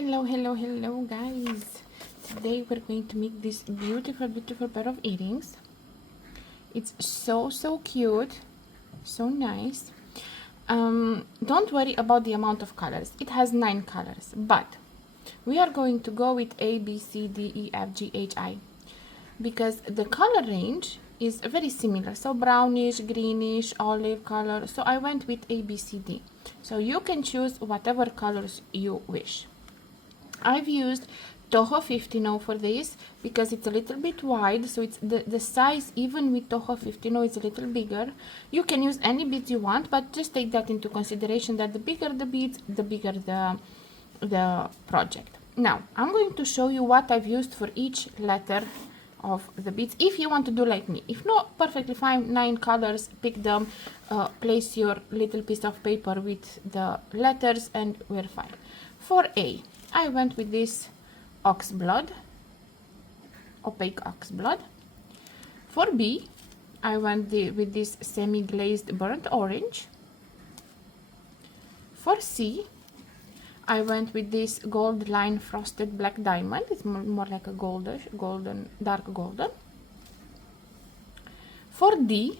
Hello guys. Today we're going to make this beautiful pair of earrings. It's so cute, so nice. Don't worry about the amount of colors. It has 9 colors, but we are going to go with A, B, C, D, E, F, G, H, I, because the color range is very similar. So brownish, greenish, olive color. So I went with A, B, C, D. So you can choose whatever colors you wish. I've used Toho 50 for this because it's a little bit wide, so it's the size even with Toho 50 is a little bigger. You can use any beads you want, but just take that into consideration that the bigger the beads, the bigger the project. Now I'm going to show you what I've used for each letter of the beads if you want to do like me. If not, perfectly fine, 9 colors, pick them, place your little piece of paper with the letters and we're fine. For A, I went with this ox blood, opaque ox blood. For B, I went with this semi-glazed burnt orange. For C, I went with this gold line frosted black diamond. It's more like a golden, dark golden. For D,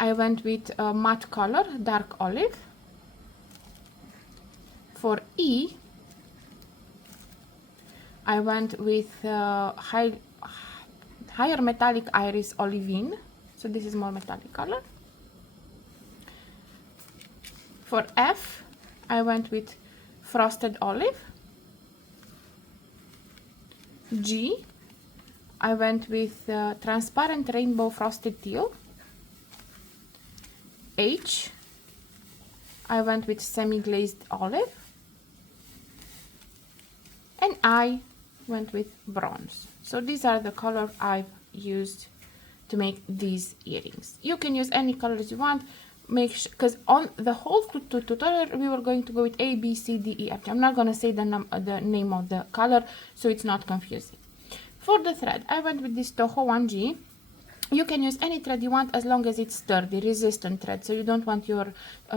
I went with a matte color, dark olive. For E, I went with higher metallic iris olivine, so this is more metallic color. For F, I went with frosted olive. G, I went with transparent rainbow frosted teal. H, I went with semi-glazed olive. And I went with bronze. So these are the colors I've used to make these earrings. You can use any colors you want. Make sure, because on the whole tutorial we were going to go with A, B, C, D, E, F. I'm not going to say the name of the color so it's not confusing. For the thread, I went with this Toho 1G. You can use any thread you want as long as it's sturdy, resistant thread. So you don't want your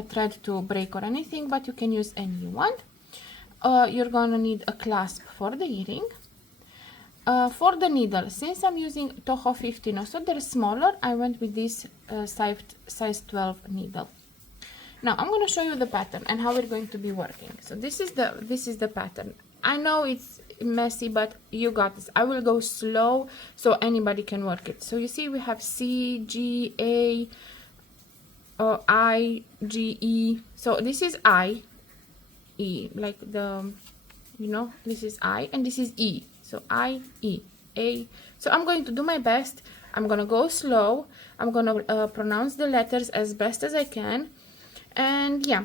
thread to break or anything, but you can use any you want. You're gonna need a clasp for the earring. For the needle, since I'm using Toho 50, so they're smaller, I went with this size 12 needle. Now I'm going to show you the pattern and how we're going to be working. So this is the pattern. I know it's messy, but you got this. I will go slow so anybody can work it. So you see we have C, G, A, I, G, E. So this is I, E, like the, this is I and this is E. So I, E, A. So I'm going to do my best. I'm going to go slow. I'm going to pronounce the letters as best as I can. And yeah,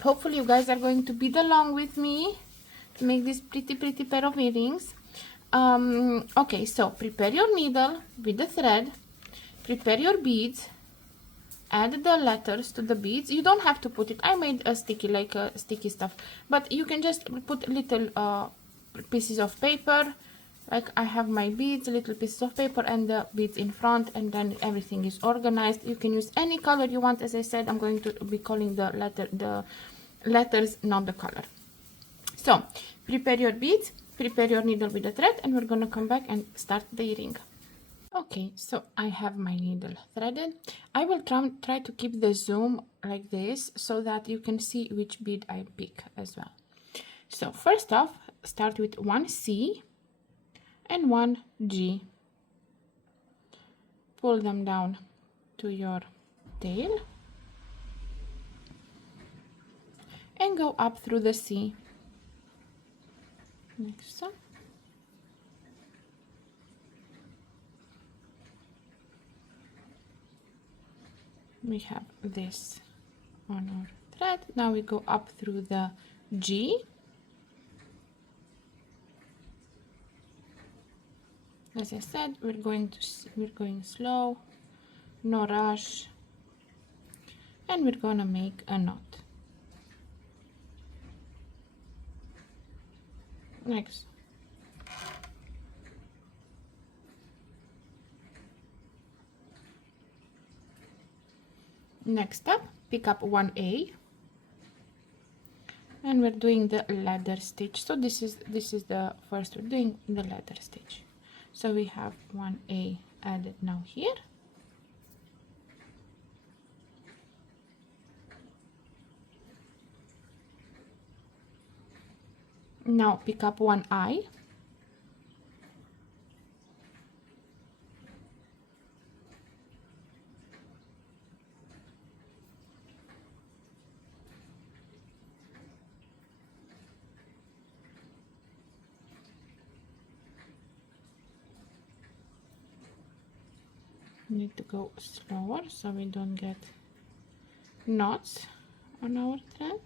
hopefully you guys are going to bead along with me to make this pretty pair of earrings. Okay, so prepare your needle with the thread. Prepare your beads. Add the letters to the beads. You don't have to put it. I made a sticky stuff, but you can just put little pieces of paper, like I have my beads, little pieces of paper and the beads in front, and then everything is organized. You can use any color you want. As I said, I'm going to be calling the letters, not the color. So prepare your beads, prepare your needle with the thread, and we're gonna come back and start the earring. Okay, so I have my needle threaded. I will try to keep the zoom like this so that you can see which bead I pick as well. So first off, start with one C and one G. Pull them down to your tail and go up through the C. Next one. We have this on our thread. Now we go up through the G. As I said, we're going slow, no rush, and we're gonna make a knot. Next. Next up, pick up one A and we're doing the ladder stitch. So this is the first, we're doing the ladder stitch. So we have 1A added now here. Now pick up 1I, need to go slower so we don't get knots on our thread.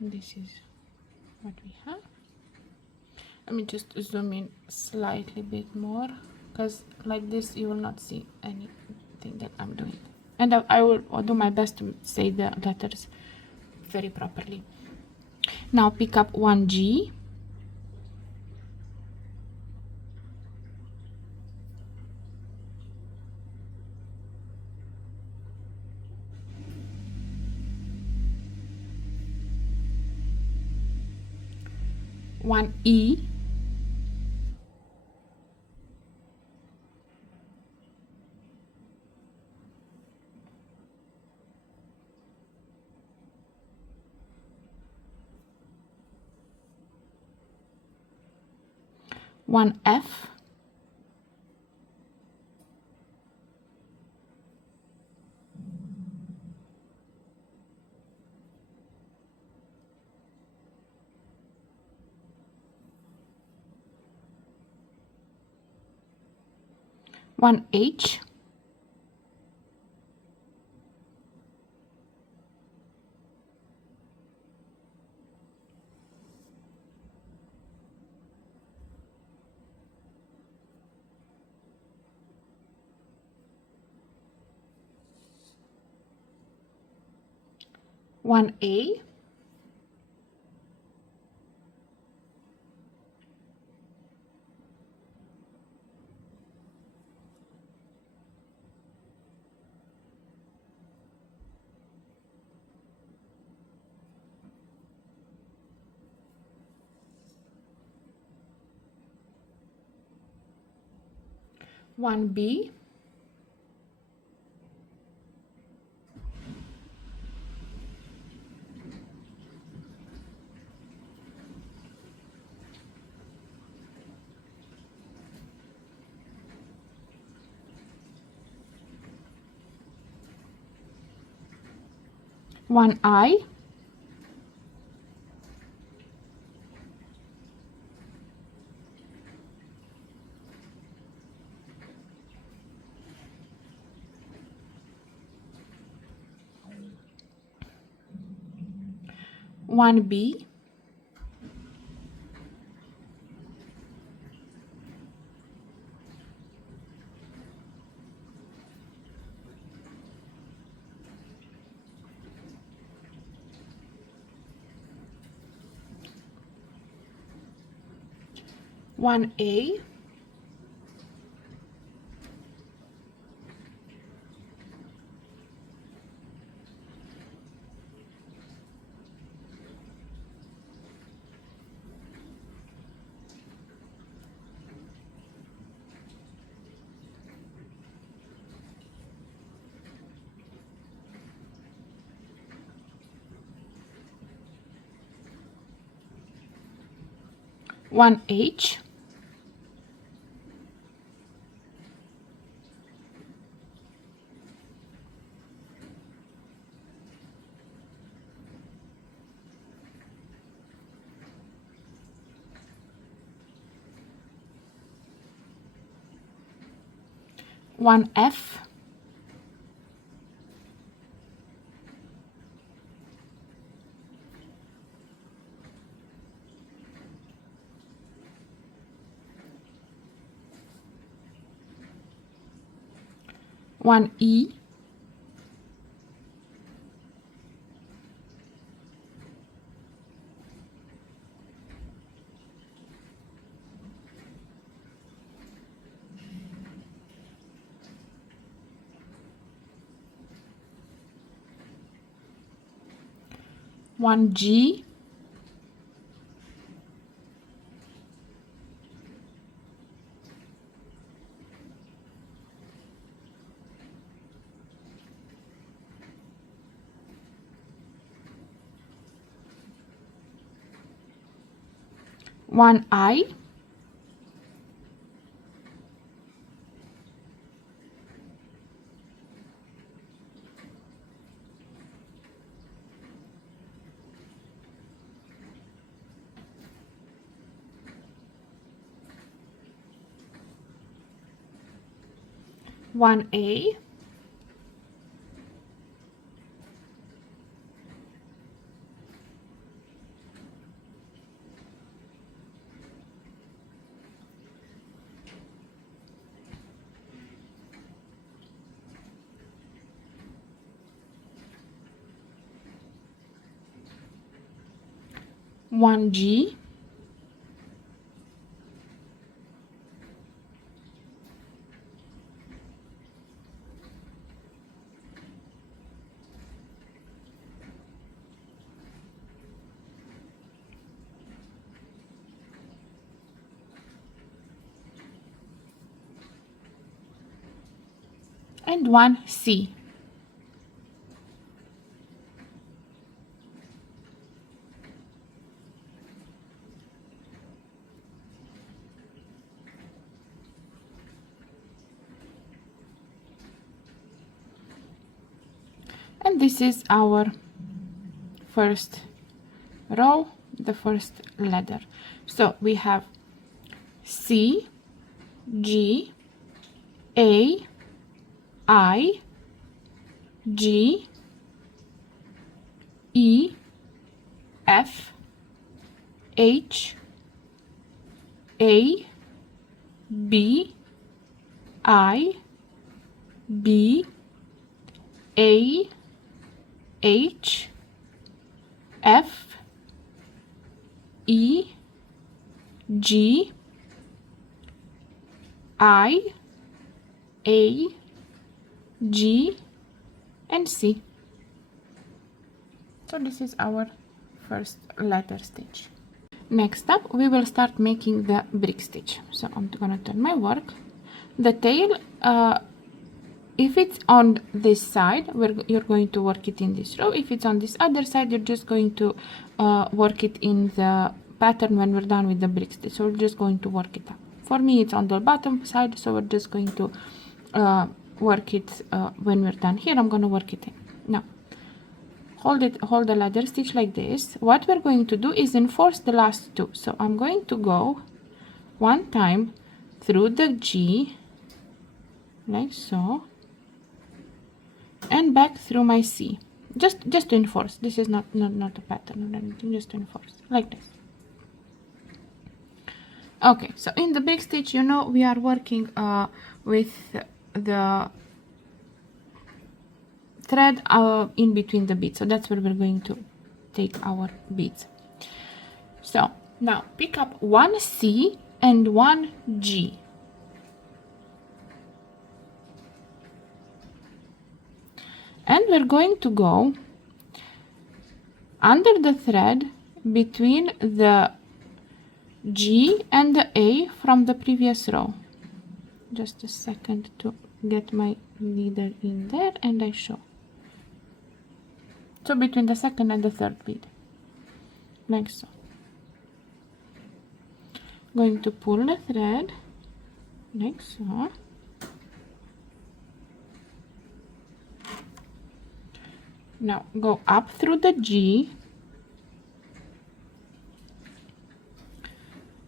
This is what we have. Let me just zoom in slightly bit more, because like this you will not see anything that I'm doing, and I will do my best to say the letters very properly. Now pick up 1G, one E, one F, one H, one A, one B, one I, one B, one A, one H, one F, one E, 1 G, one I, one A, one G, and one C. And this is our first row, the first ladder. So we have C, G, A, I, G, E, F, H, A, B, I, B, A, H, F, E, G, I, A, G, and C. So this is our first ladder stitch. Next up, we will start making the brick stitch. So I'm gonna turn my work. The tail, if it's on this side, you're going to work it in this row. If it's on this other side, you're just going to work it in the pattern when we're done with the brick stitch. So we're just going to work it up. For me, it's on the bottom side, so we're just going to work it when we're done here. I'm going to work it in. Now, hold the ladder stitch like this. What we're going to do is enforce the last two. So I'm going to go one time through the G, like so, and back through my C, just to enforce. This is not a pattern or anything, just to enforce, like this. Okay, so in the big stitch, you know, we are working with the thread in between the beads, so that's where we're going to take our beads. So now pick up one C and one G. And we're going to go under the thread between the G and the A from the previous row. Just a second to get my leader in there, and I show. So between the second and the third bead, like so. Going to pull the thread, like so. Now go up through the G,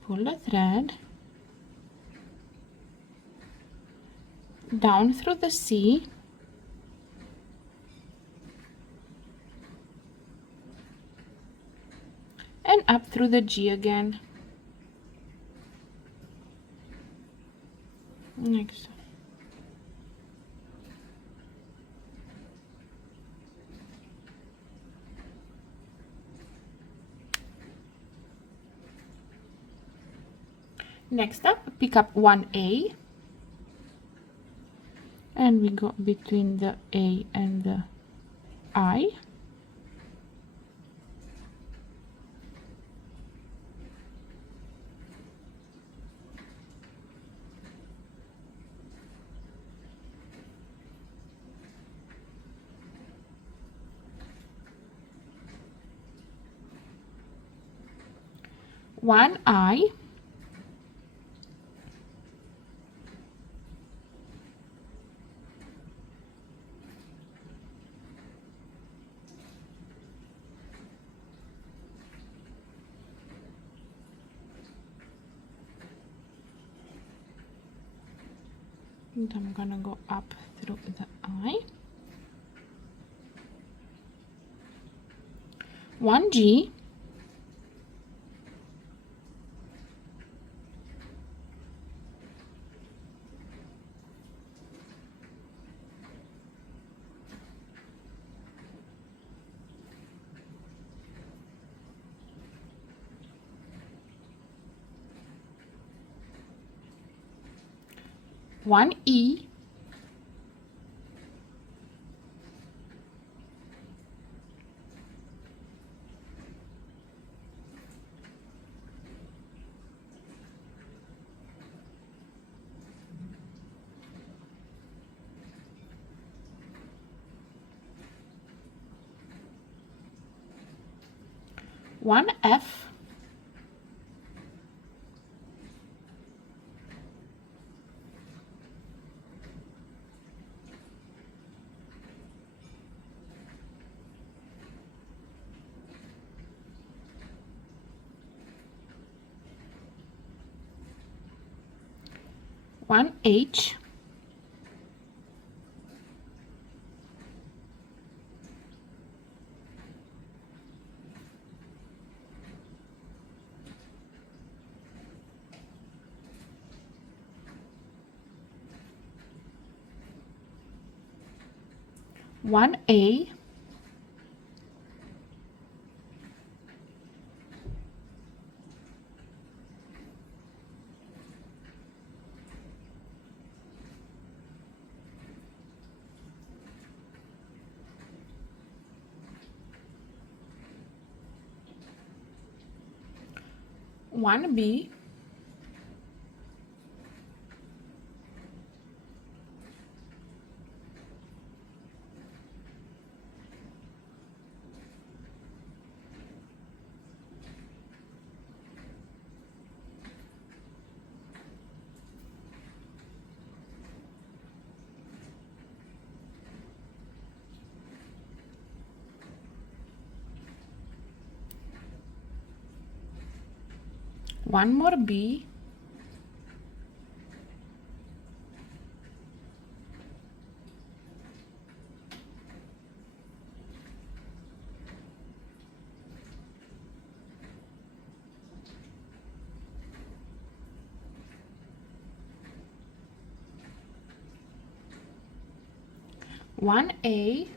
pull the thread, down through the C, and up through the G again, like so. Next up, pick up one A, and we go between the A and the I, one I, and I'm gonna go up through the eye. One G, one E, one F, one H, one A, one B, one more B, one A,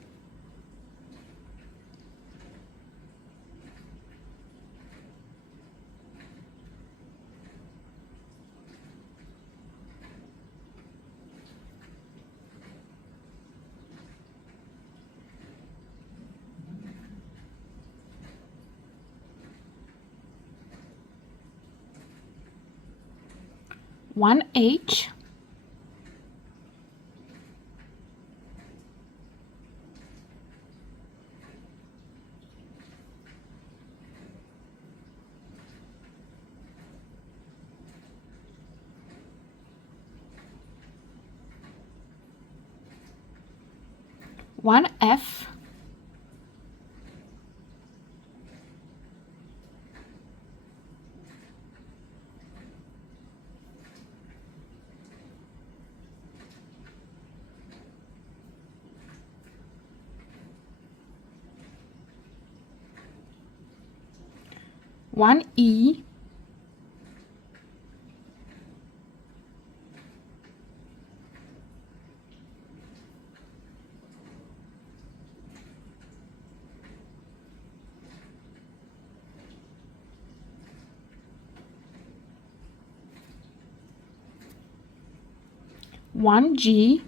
one H, one F, one E, one G,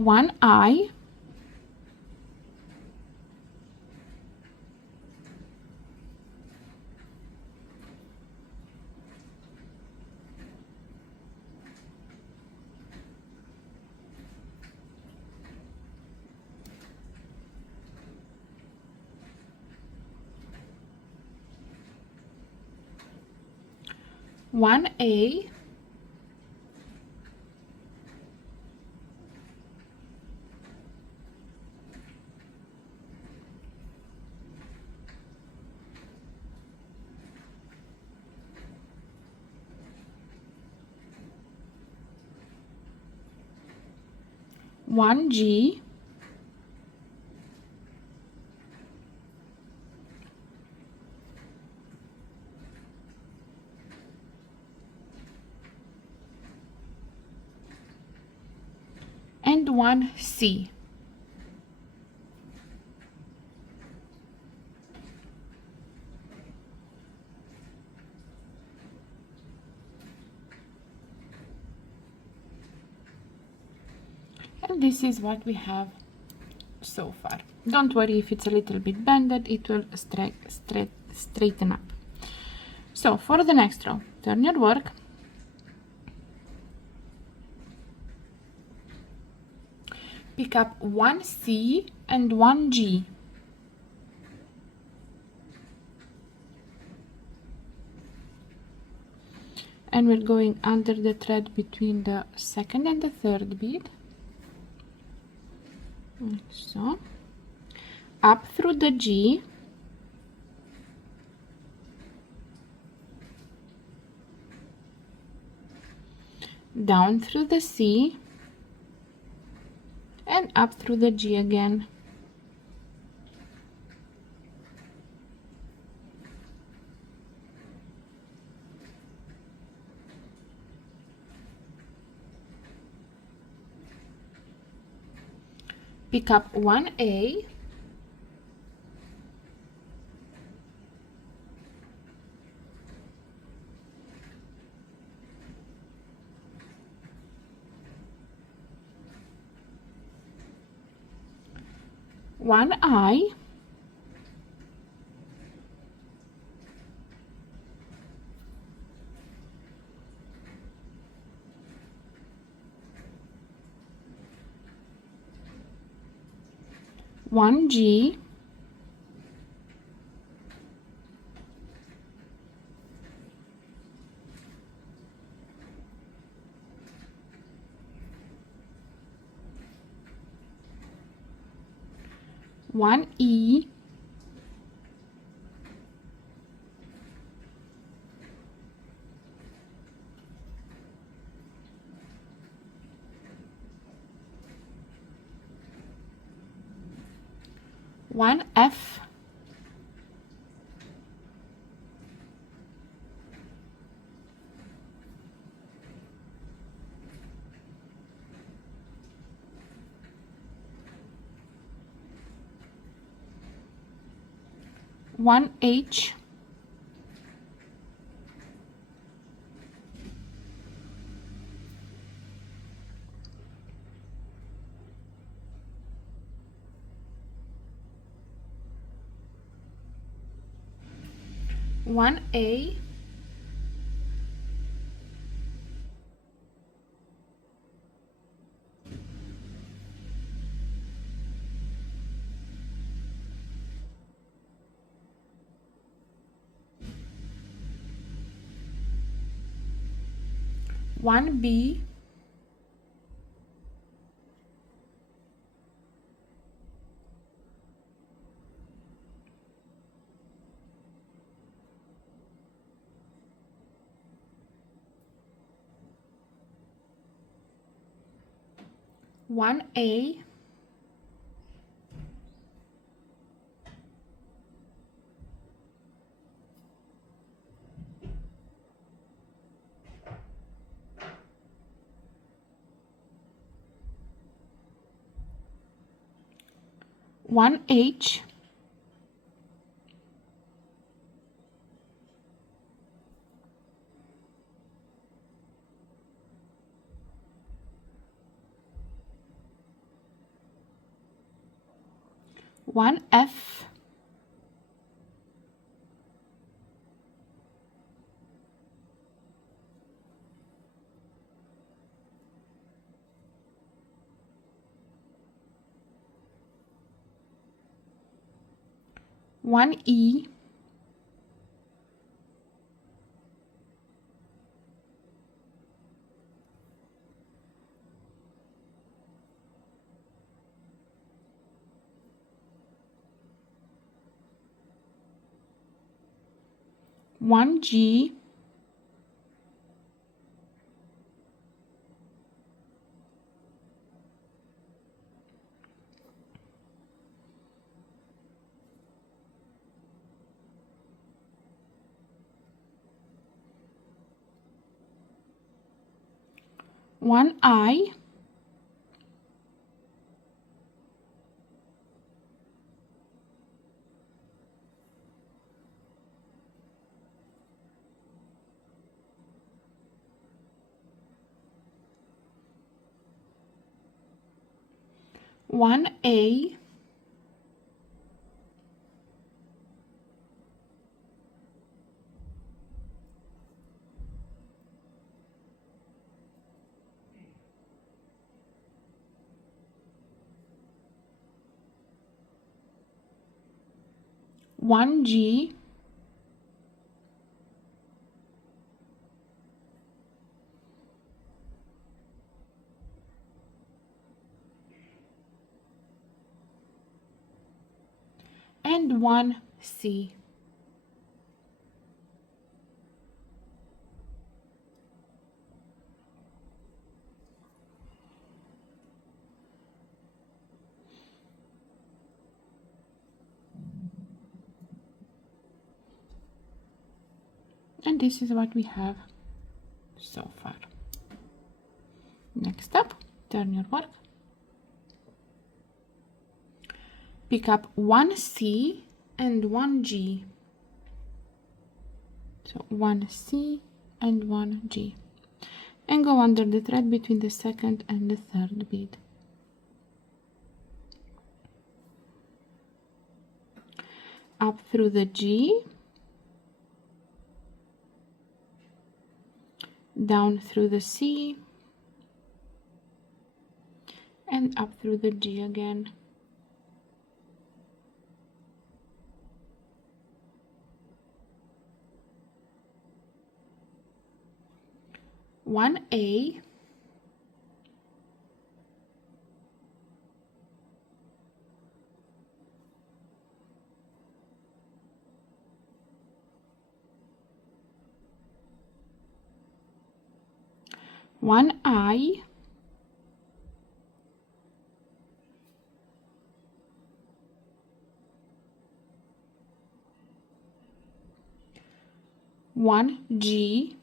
one I, one A, one G, and one C. And this is what we have so far. Don't worry if it's a little bit bended, it will straighten up. So for the next row, turn your work, pick up one C and one G, and we're going under the thread between the second and the third bead, like so, up through the G, down through the C, and up through the G again. Pick up one A, one I, one G, one E, one F, one H, one A, one B, one A, one H, one F, one E, one G, one I, one A, one G, and one C. And this is what we have so far. Next up, turn your work. Pick up one C and one G. So one C and one G. And go under the thread between the second and the third bead. Up through the G, down through the C, and up through the G again. One A, one I, one G,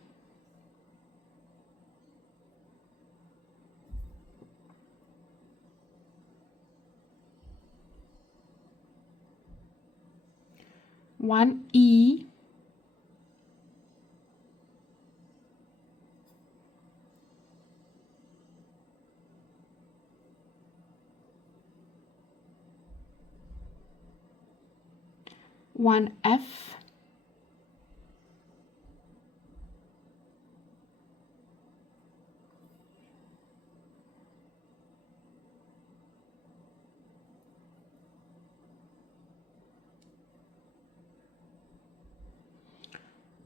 one E, one F,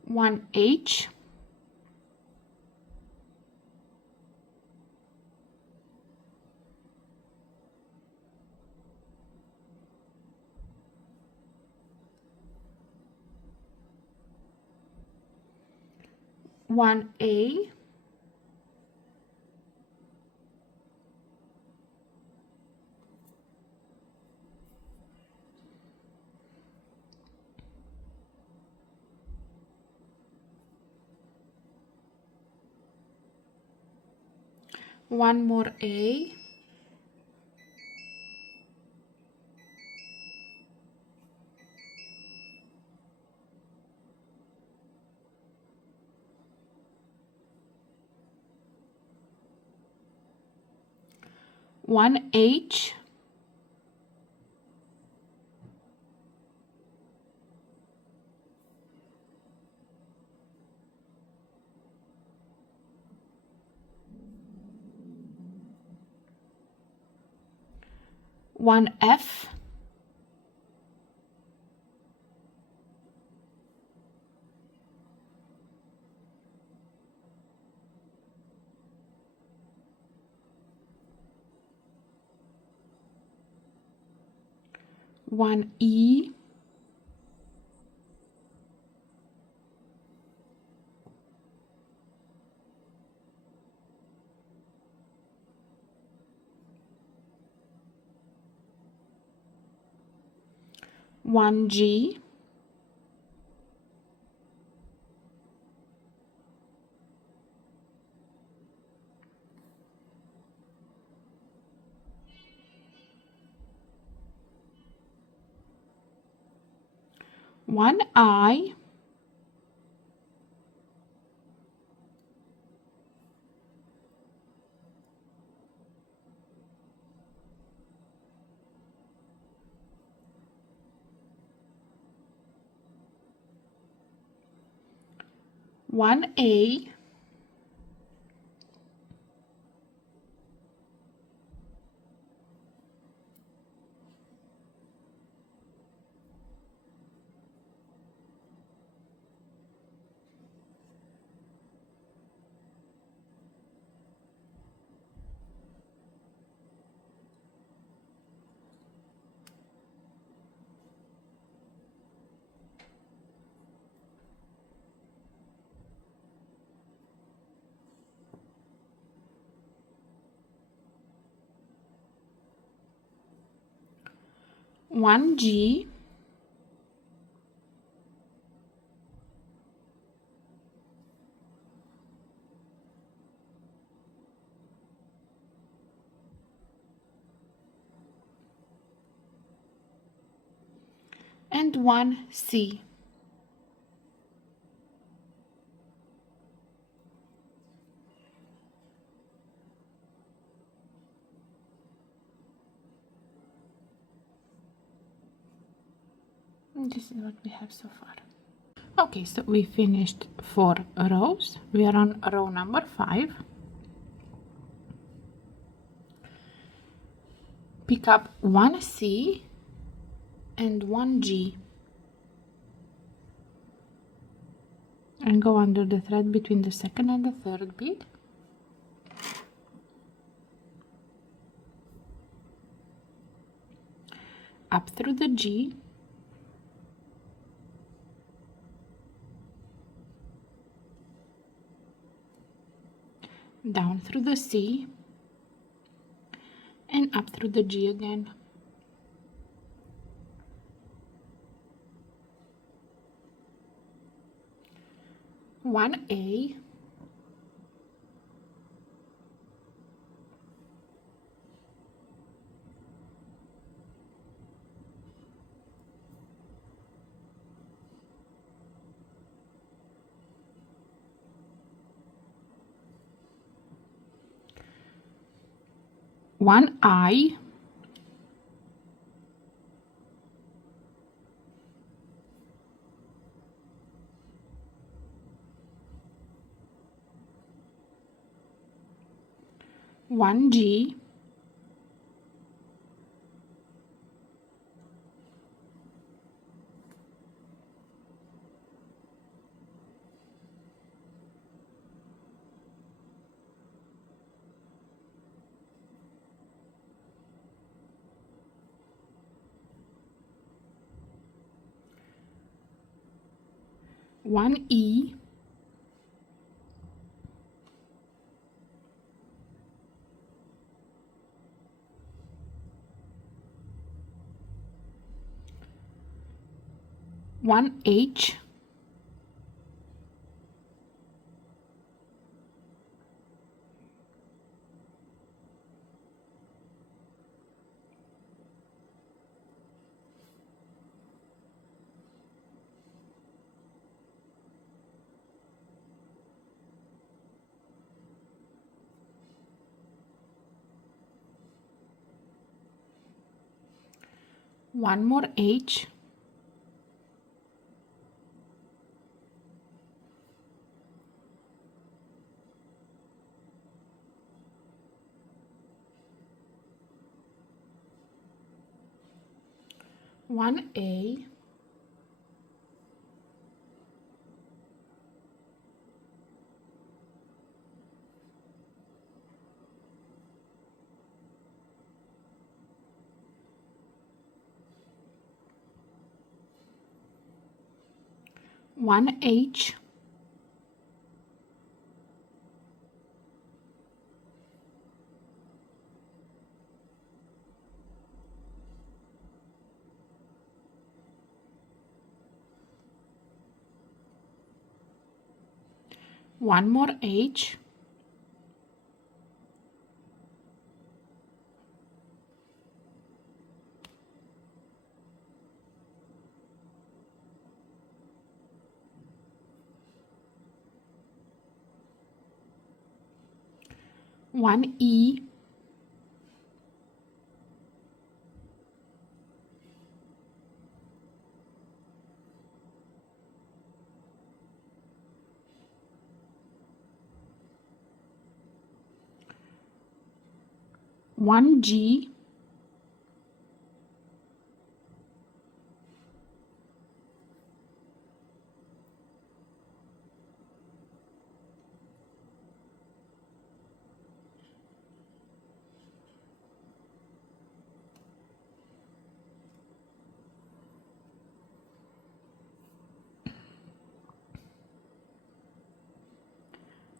one H, one A, one more A, one H, one F, one E, one G, one I, one A, one G, and one C. And this is what we have so far. Okay, so we finished 4 rows. We are on row number 5. Pick up one C and one G and go under the thread between the second and the third bead. Up through the G, down through the C, and up through the G again. One A, one I, one G, one E, one H, one more H, one A, one H, one more H, one E, one G,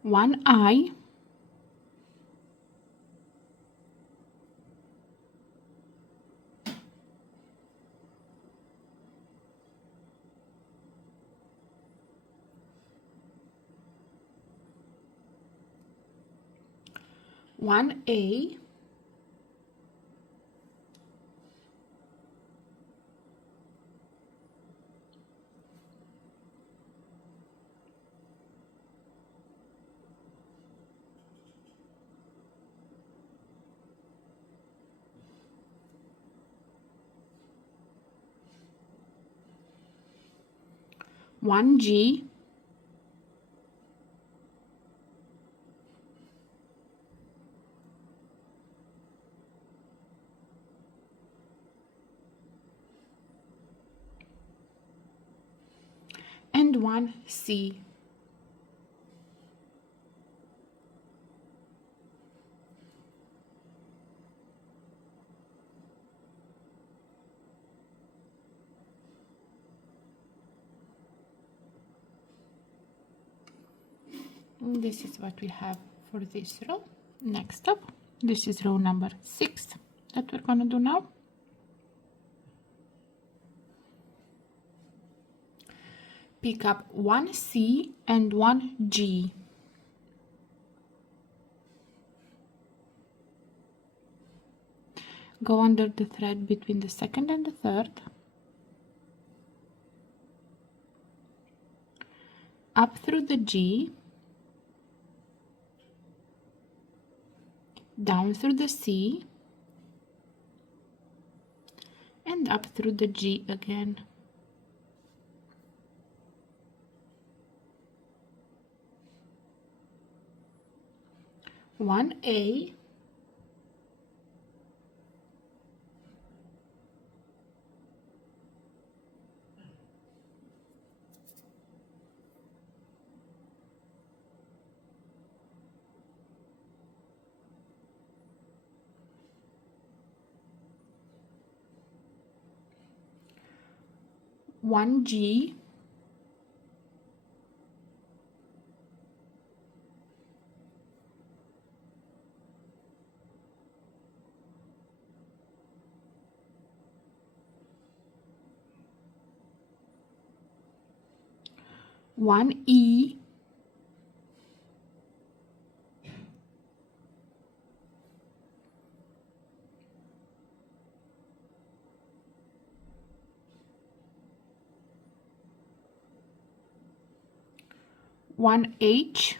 one I, one A, one G, and one C. This is what we have for this row. Next up, this is row number 6 that we're gonna do now. Pick up one C and one G. Go under the thread between the second and the third, up through the G, down through the C, and up through the G again. One A, one G, one E, one H,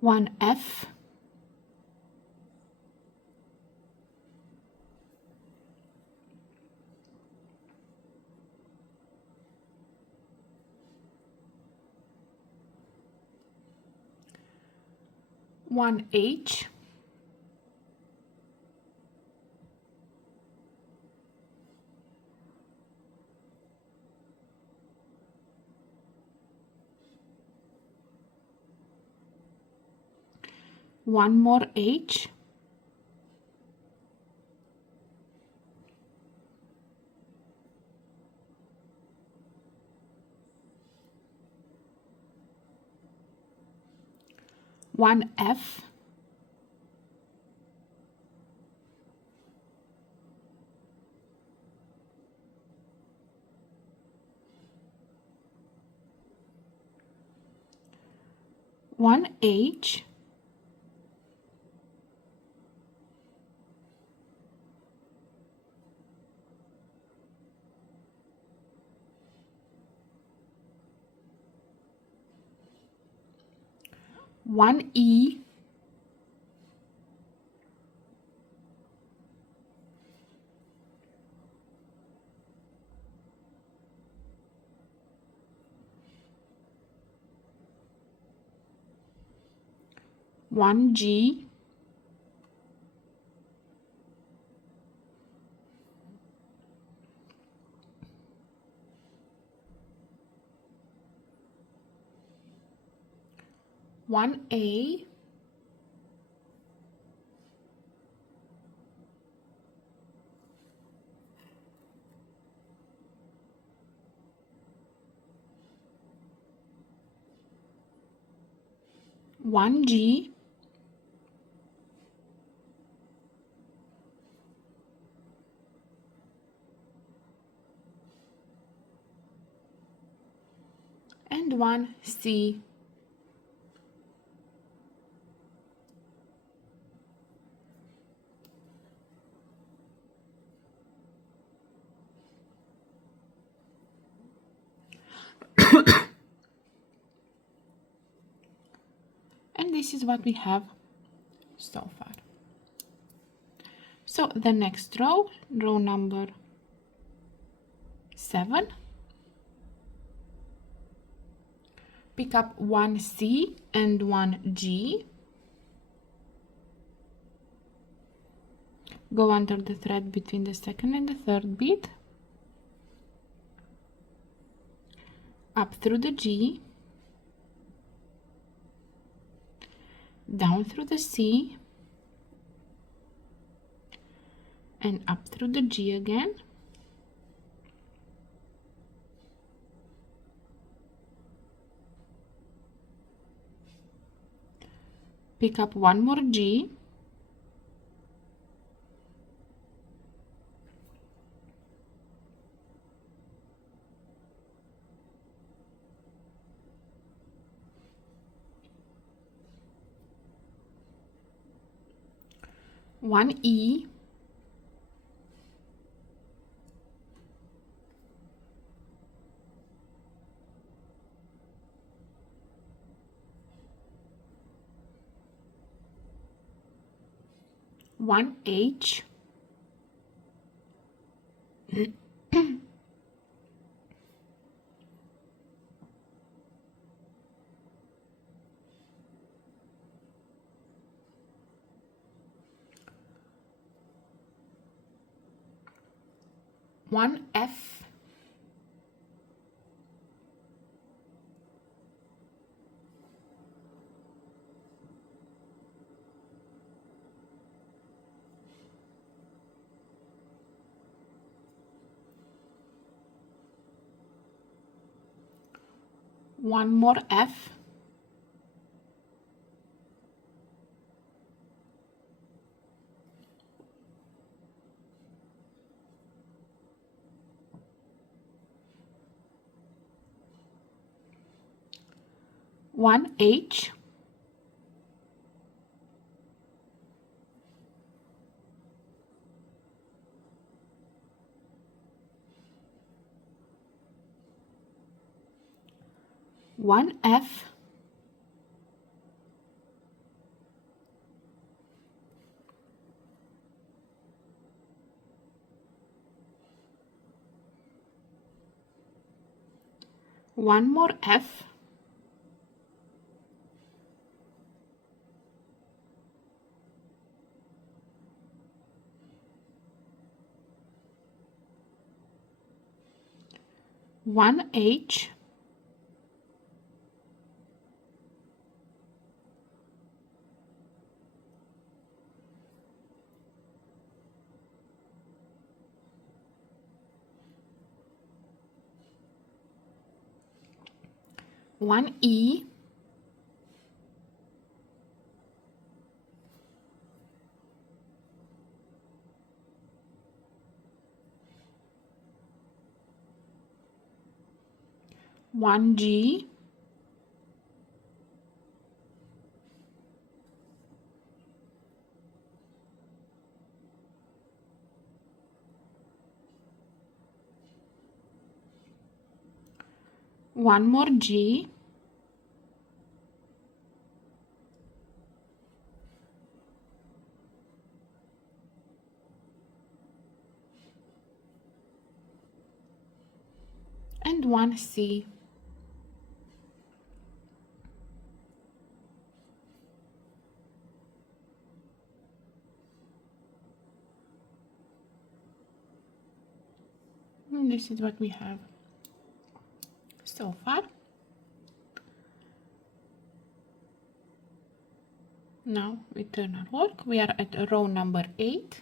one F, one H, one more H, one F, one H, one E, one G, one A, one G, and one C. And this is what we have so far. So the next row, row number 7, pick up one C and one G, go under the thread between the second and the third bead, up through the G, down through the C, and up through the G again, pick up one more G, one E, one H, one F, one more F, one H, one F, one more F, 1 H, one E, one G, one more G, and one C. And this is what we have so far. Now we turn our work. We are at row number 8.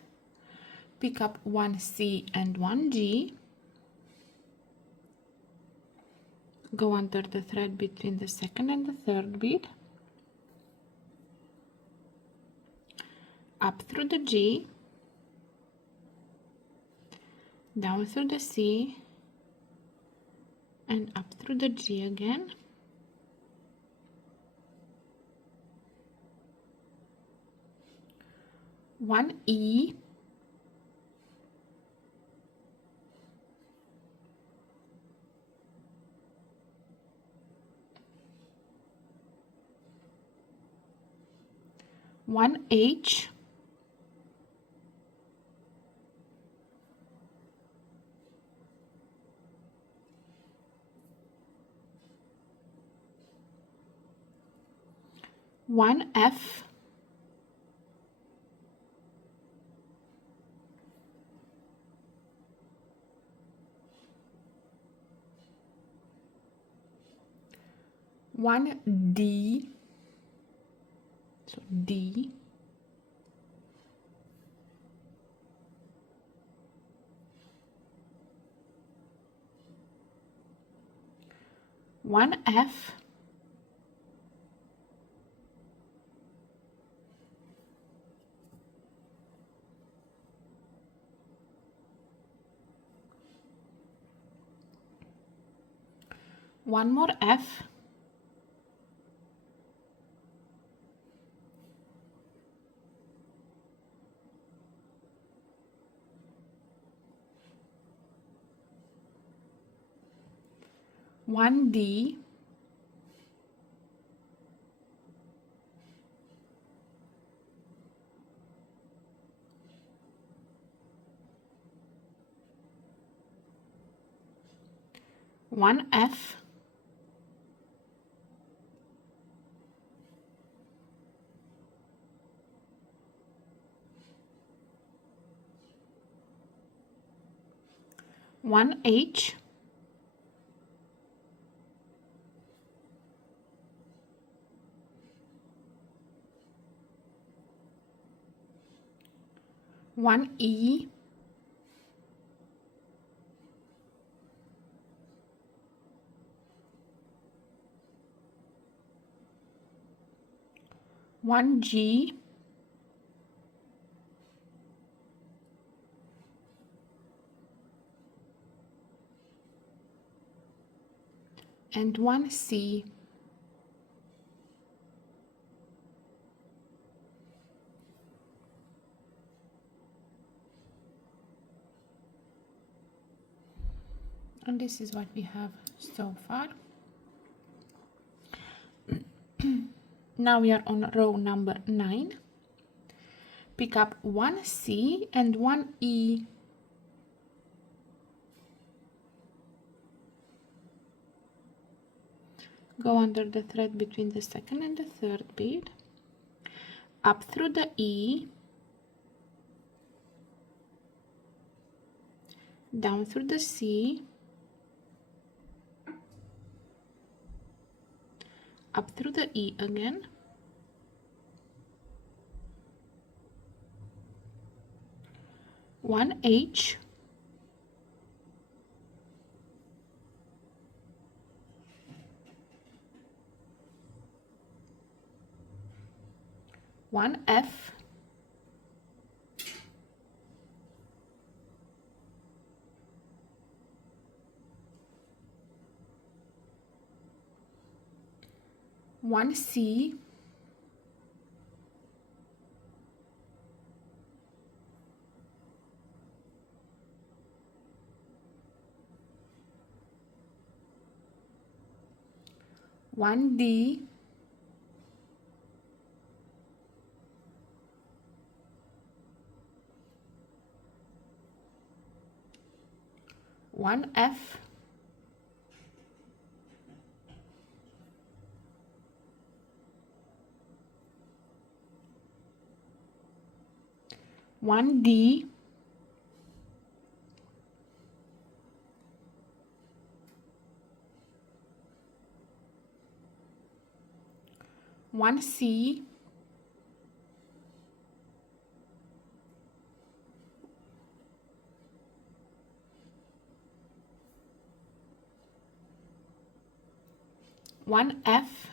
Pick up one C and one G. Go under the thread between the second and the third bead. Up through the G. Down through the C. And up through the G again. One E. One H. One F. One D. So D. One F. One more F. One D. One F. One H. One E. One G. And one C. And this is what we have so far. Now we are on row number 9. Pick up one C and one E. Go under the thread between the second and the third bead. Up through the E. Down through the C. up through the E again, one H, one F, one C, one D, one F, one D, one C, one F,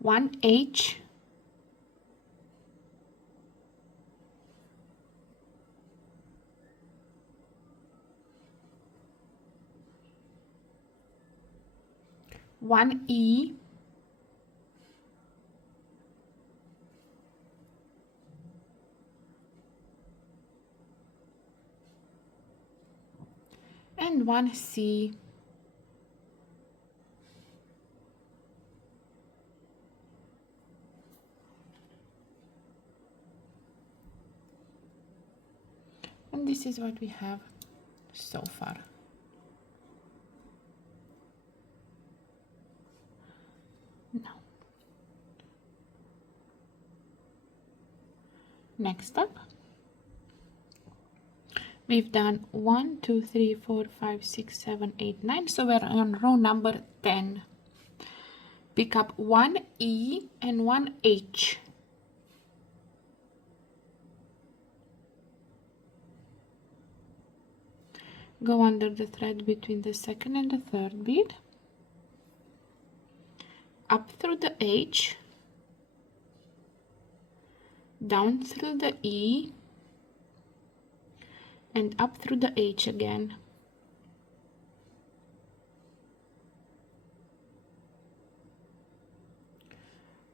one H, one E, and one C. And this is what we have so far. Now, next up, we've done 1, 2, 3, 4, 5, 6, 7, 8, 9. So we're on row number 10. Pick up one E and one H. Go under the thread between the second and the third bead, up through the H, down through the E, and up through the H again.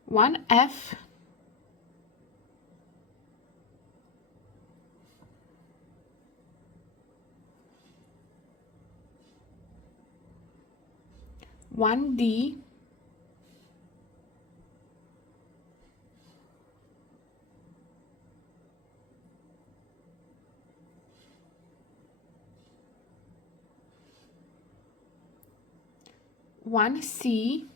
One F, one D, one C,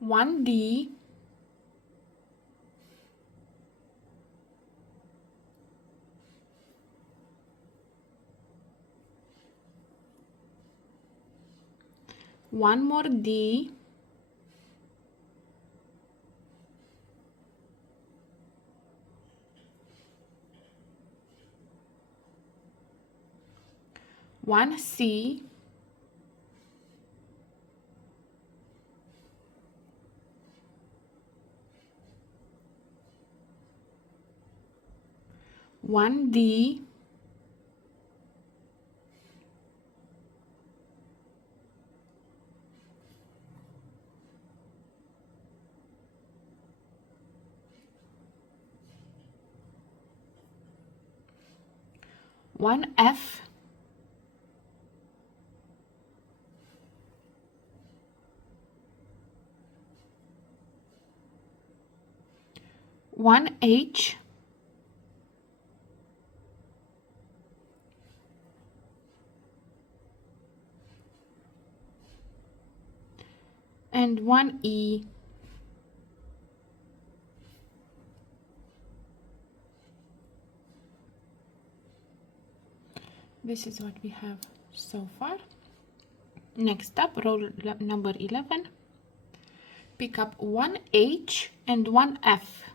one D, one more D, one C, one D, one F, one H, and 1 E. This is what we have so far. Next up, row number 11. Pick up 1 H and 1 F.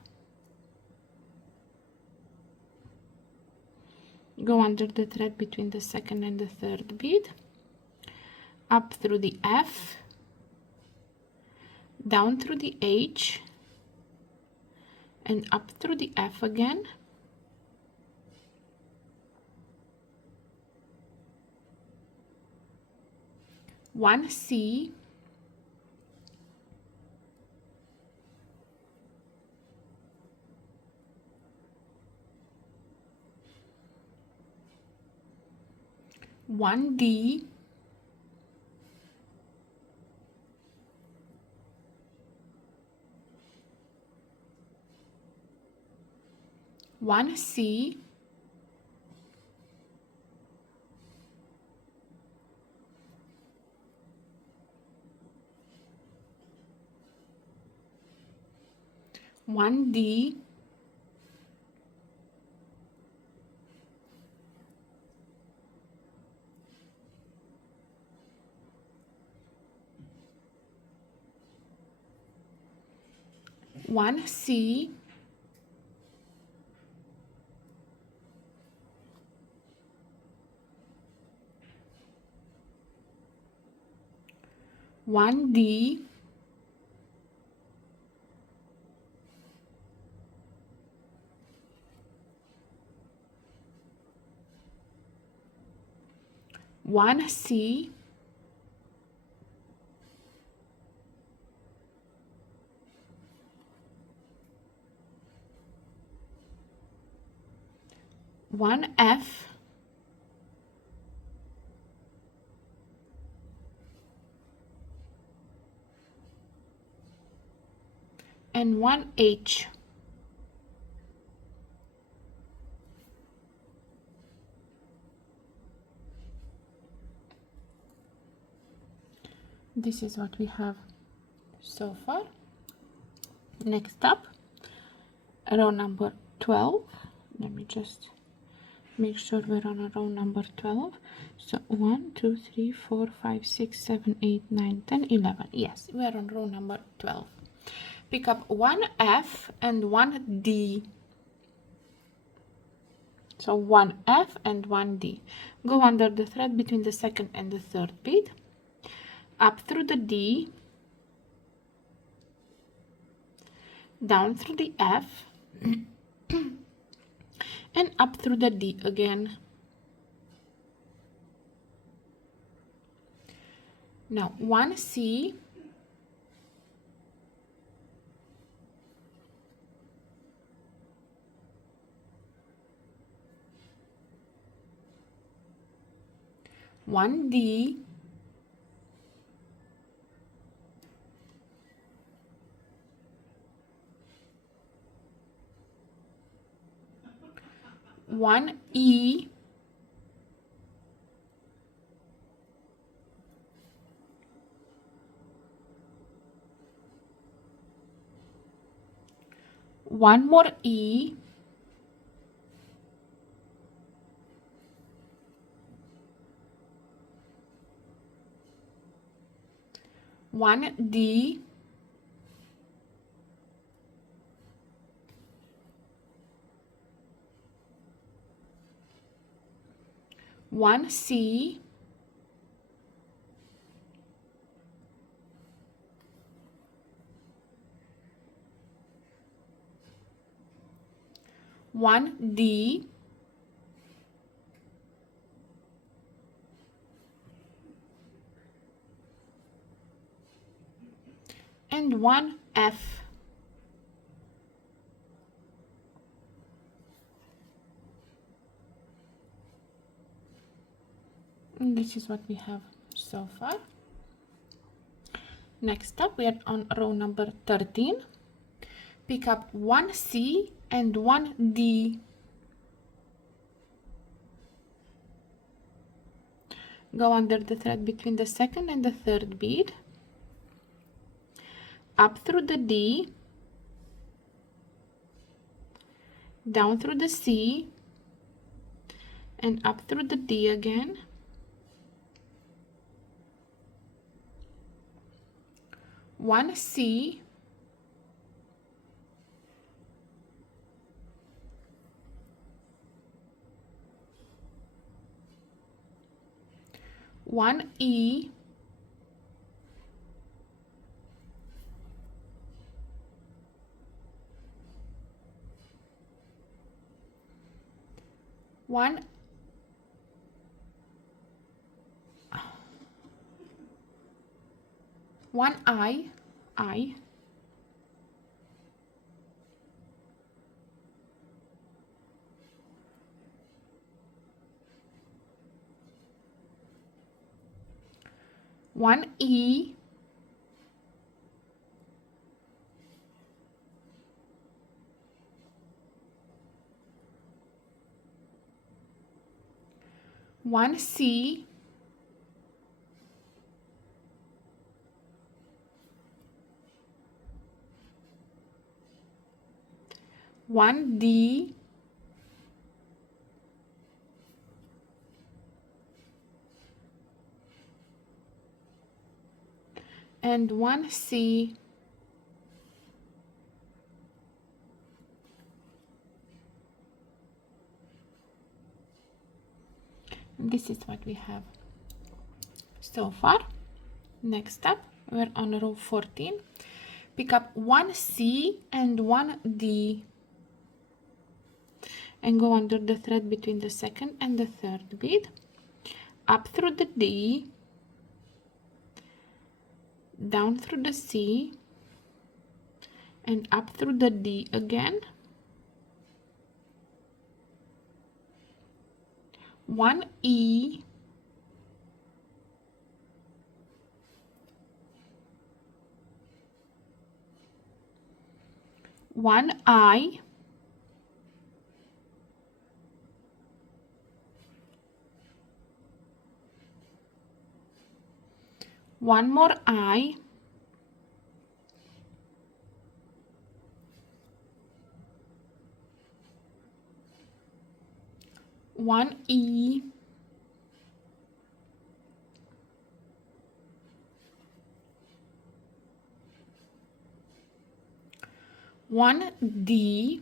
Go under the thread between the second and the third bead, up through the F, down through the H, and up through the F again. One C, one D, one C, one D, one C, one D, one C, one F, and one H. This is what we have so far. Next up, row number 12. Let me just make sure we're on a row number 12. So 1, 2, 3, 4, 5, 6, 7, 8, 9, 10, 11. Yes, we're on row number 12. Pick up 1 F and 1 D. So 1 F and 1 D. Go under the thread between the second and the third bead, up through the D, down through the F, and up through the D again. Now 1 C, one D, one E, one more E, one D, one C, one D, and one F. And this is what we have so far. Next up, we are on row number 13. Pick up 1 C and 1 D. Go under the thread between the second and the third bead, up through the D, down through the C, and up through the D again, one C, one E, one I, one E, one C, one D, and one C, this is what we have so far. Next step, we're on row 14. Pick up one C and one D and go under the thread between the second and the third bead, up through the D, down through the C, and up through the D again, one E, one I, one more I, one E, one D,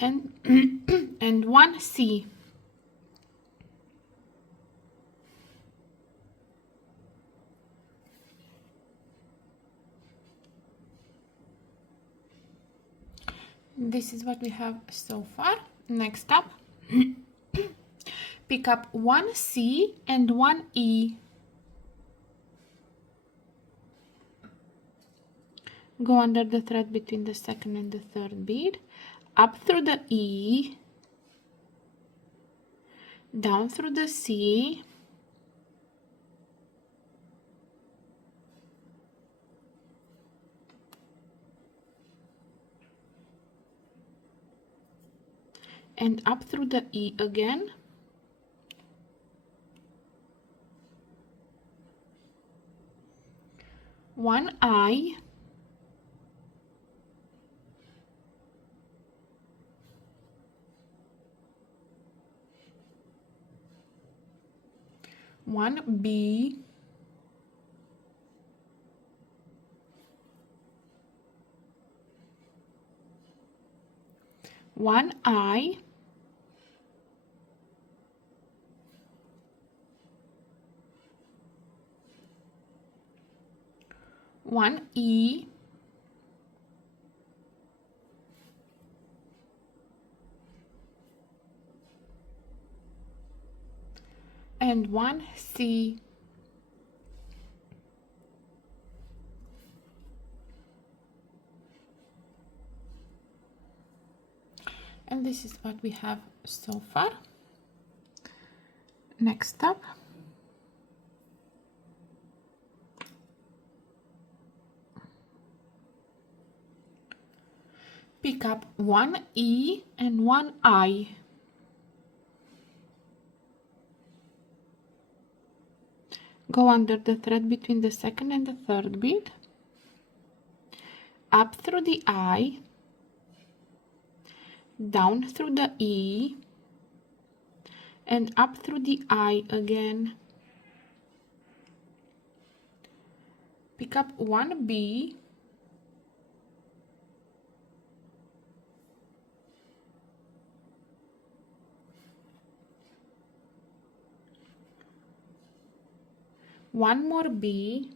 and and one C. This is what we have so far. Next up, pick up one C and one E. Go under the thread between the second and the third bead, up through the E, down through the C, and up through the E again, one I, one B, one I, one E, and one C. And this is what we have so far. Next up, Pick up one E and one I. Go under the thread between the second and the third bead, up through the I, down through the E, and up through the I again. Pick up one B, one more B,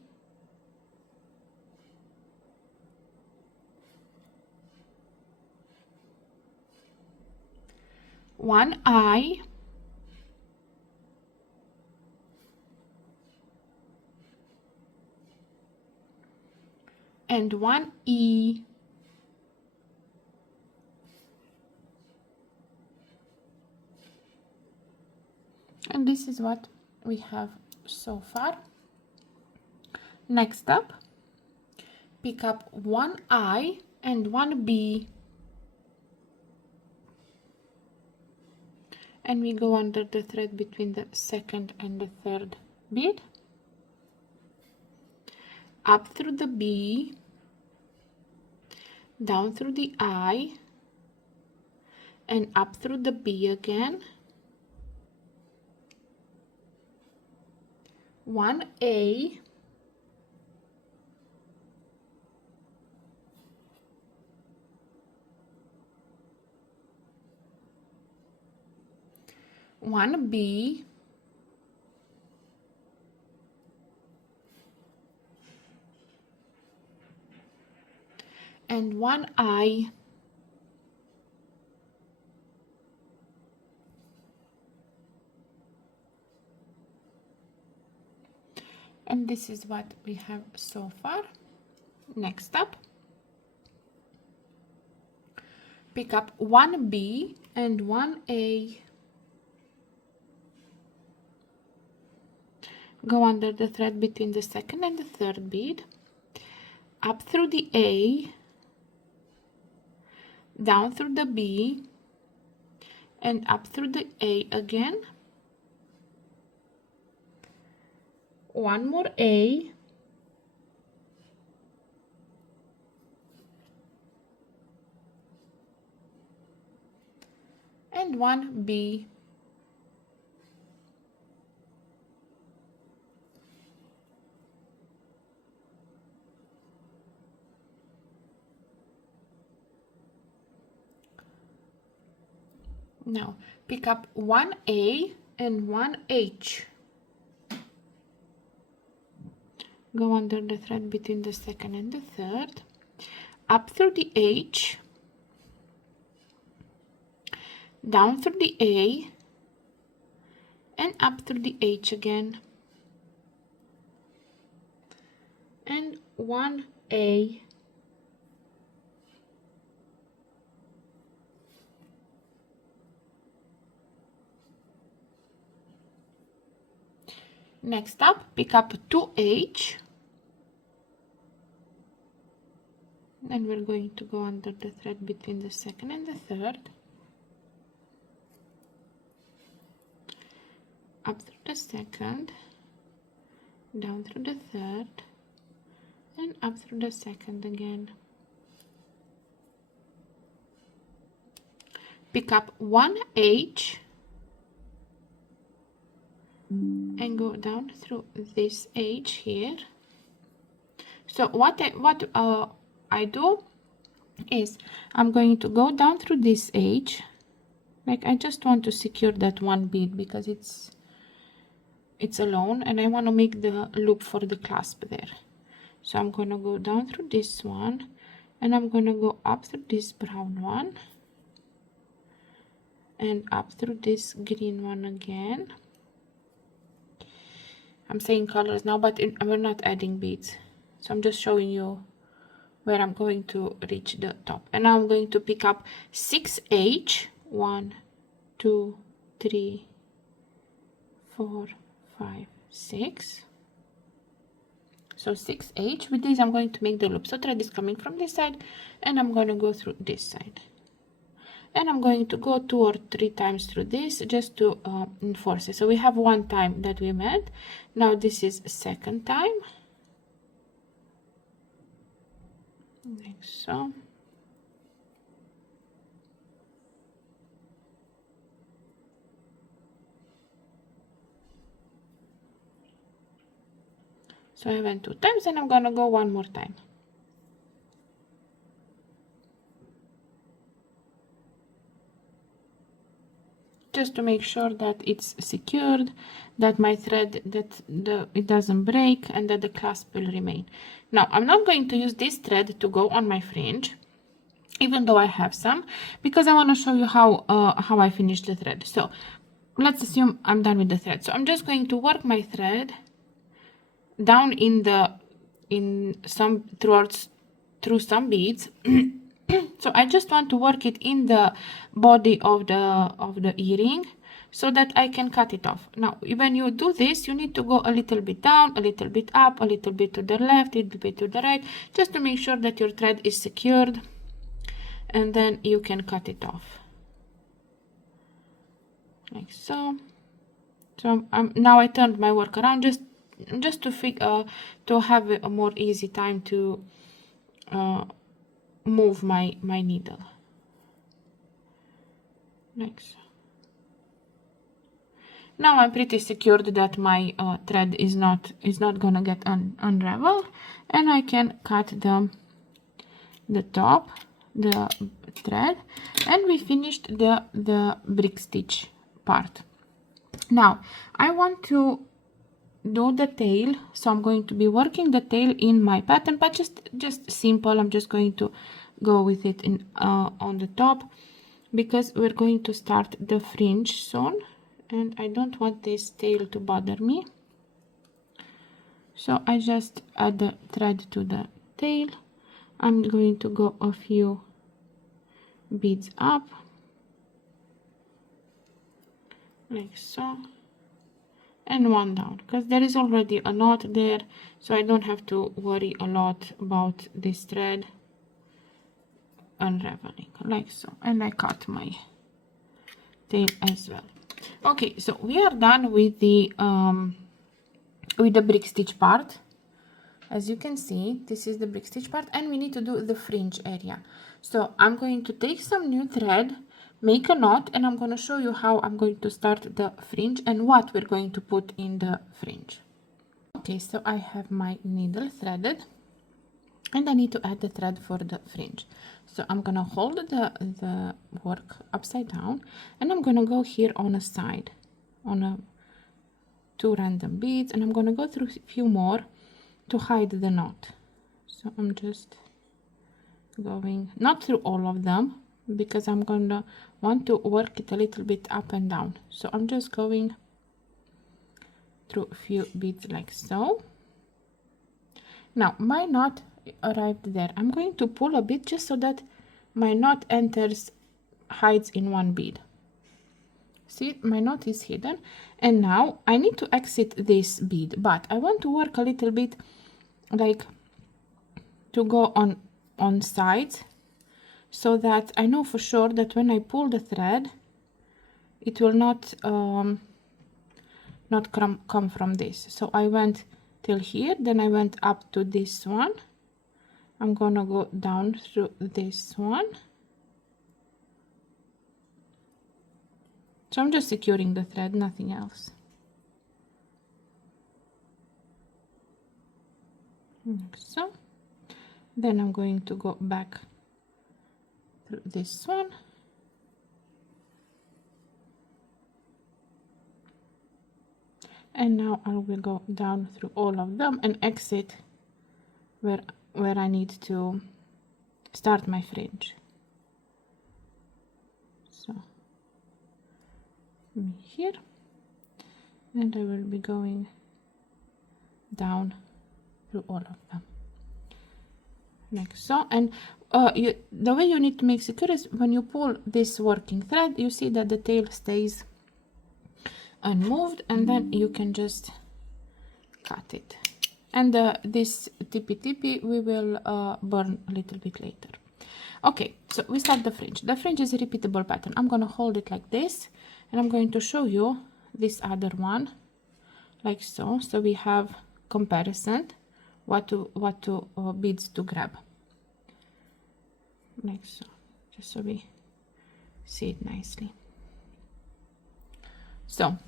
one I, and one E. And this is what we have so far. Next up, pick up one I and one B, and we go under the thread between the second and the third bead, up through the B, down through the I, and up through the B again, one A, one B, and one I. And this is what we have so far. Next up, pick up one B and one A. Go under the thread between the second and the third bead, up through the A, down through the B, and up through the A again. One more A, and one B. Now pick up one A and one H. Go under the thread between the second and the third, up through the H, down through the A, and up through the H again, and one A, next up pick up 2H, and we're going to go under the thread between the second and the third, up through the second, down through the third, and up through the second again. Pick up one H and go down through this H here. So what I do is I'm going to go down through this H, like I just want to secure that one bead because it's alone and I want to make the loop for the clasp there. So I'm going to go down through this one and I'm going to go up through this brown one and up through this green one again. I'm saying colors now, but we're not adding beads, so I'm just showing you where I'm going to reach the top. And now I'm going to pick up 6H, 1 2 3 4 5 6. So 6H. With this I'm going to make the loop. So thread is coming from this side and I'm going to go through this side. And I'm going to go 2 or 3 times through this just to enforce it. So we have one time that we made. Now this is second time. Like so. So I went 2 times and I'm gonna go one more time. Just to make sure that it's secured, that my thread, it doesn't break, and that the clasp will remain. Now I'm not going to use this thread to go on my fringe, even though I have some, because I want to show you how I finished the thread. So let's assume I'm done with the thread. So I'm just going to work my thread down through some beads. So I just want to work it in the body of the earring so that I can cut it off. Now when you do this, you need to go a little bit down, a little bit up, a little bit to the left, a little bit to the right, just to make sure that your thread is secured, and then you can cut it off like so. So now I turned my work around just to have a more easy time to move my needle like so. Now I'm pretty secured that my thread is not gonna get unraveled, and I can cut the top, the thread, and we finished the brick stitch part. Now I want to do the tail, so I'm going to be working the tail in my pattern, but just simple. I'm just going to go with it in on the top, because we're going to start the fringe soon and I don't want this tail to bother me. So I just add the thread to the tail. I'm going to go a few beads up like so, and one down, because there is already a knot there, so I don't have to worry a lot about this thread unraveling like so. And I cut my tail as well. Okay, so we are done with the brick stitch part. As you can see, this is the brick stitch part, and we need to do the fringe area. So I'm going to take some new thread, make a knot, and I'm going to show you how I'm going to start the fringe and what we're going to put in the fringe. Okay, so I have my needle threaded, and I need to add the thread for the fringe. So I'm going to hold the work upside down, and I'm going to go here on a side, on 2 random beads, and I'm going to go through a few more to hide the knot. So I'm just going not through all of them, because I'm gonna want to work it a little bit up and down. So I'm just going through a few beads like so. Now my knot arrived there. I'm going to pull a bit just so that my knot hides in one bead. See, my knot is hidden, and now I need to exit this bead, but I want to work a little bit like to go on sides, so that I know for sure that when I pull the thread, it will not come from this. So I went till here, then I went up to this one. I'm gonna go down through this one. So I'm just securing the thread, nothing else. Like so. Then I'm going to go back through this one. And now I will go down through all of them and exit where I need to start my fringe. So here, and I will be going down through all of them like so. And the way you need to make secure is when you pull this working thread, you see that the tail stays unmoved, and then you can just cut it And this tippy we will burn a little bit later. Okay, so we start the fringe. The fringe is a repeatable pattern. I'm going to hold it like this, and I'm going to show you this other one, like so. So we have comparison, what beads to grab, like so, just so we see it nicely. So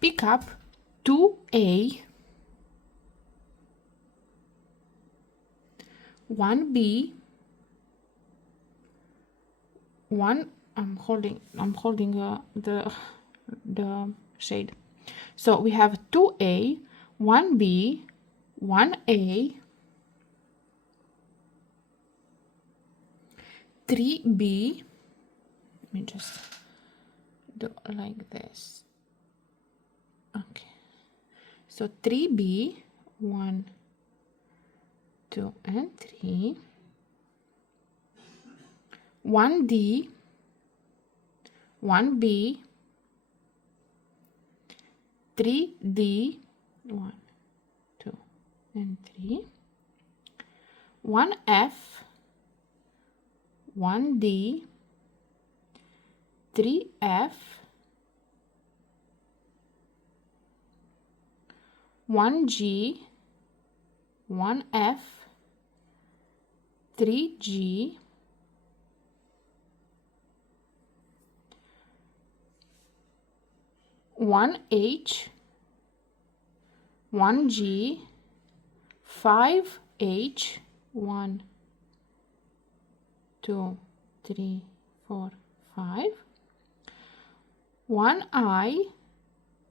pick up 2A, 1B, one. I'm holding the shade. So we have 2A, 1B, 1A, 3B. Let me just do like this. Okay, so 3B, 1, 2, and 3, 1D, 1B, 3D, 1, 2, and 3, 1F, 1D, 3F, 1G, 1F, 3G, 1H, 1G, 5H, 1, 2, 3, 4, 5, 1I,